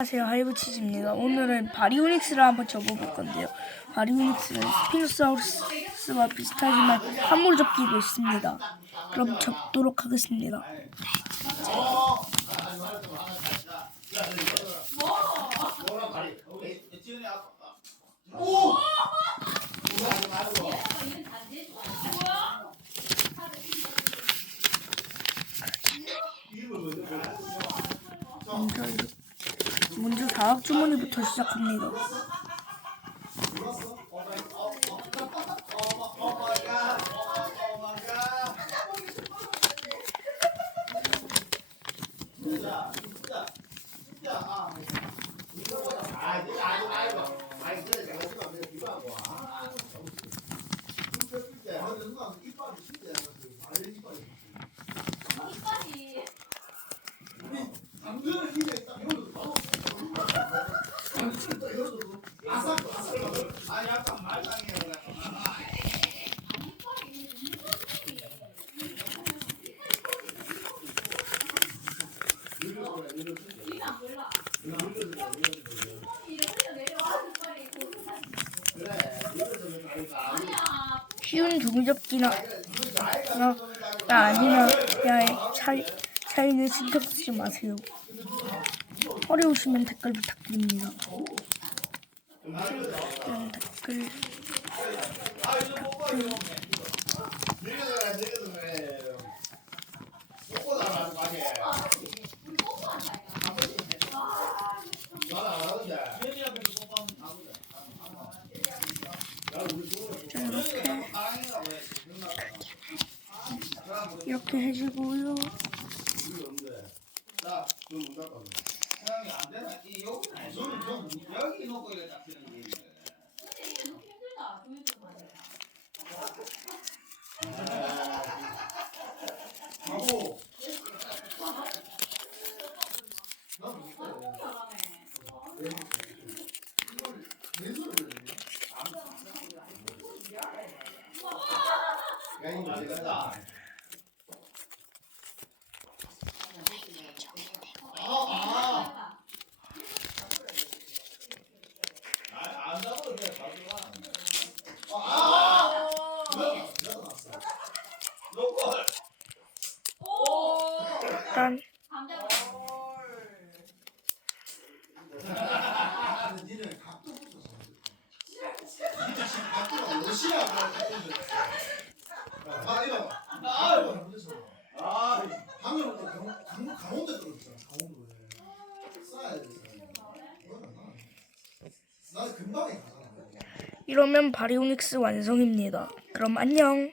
안녕하세요 하이브치즈입니다. 오늘은 바리오닉스를 한번 접어볼 건데요. 바리오닉스는 스피노사우루스와 비슷하지만 함으로 접기도 있습니다. 그럼 접도록 하겠습니다. 먼저 이렇게 먼저 다학 주머니부터 시작합니다. 쉬운 종이접기나 나, 나 아니나 야의 차이, 차이는 신경 쓰지 마세요. 어려우시면 댓글 부탁드립니다. 댓글 댓글 이렇게 해주고요. 사람이 안되나? 이 여기 저는 좀 여기 놓고 이래 잡히는 게 있네. 하고 야 이거 되겠다. 안 잡아도 그냥 가져가. 놓고 일단 니는 각도 붙었어. 니는 지금 각도가 몇이야? 아 이거 봐. 아 이거 잘못했어. 아 방금부터 강- 강- 강원도 떨어졌잖아. 강원도에 쌓아야 돼. 이건 안 나. 나는 금방에 가잖 아. 이러면 바리오닉스 완성입니다. 그럼 안녕.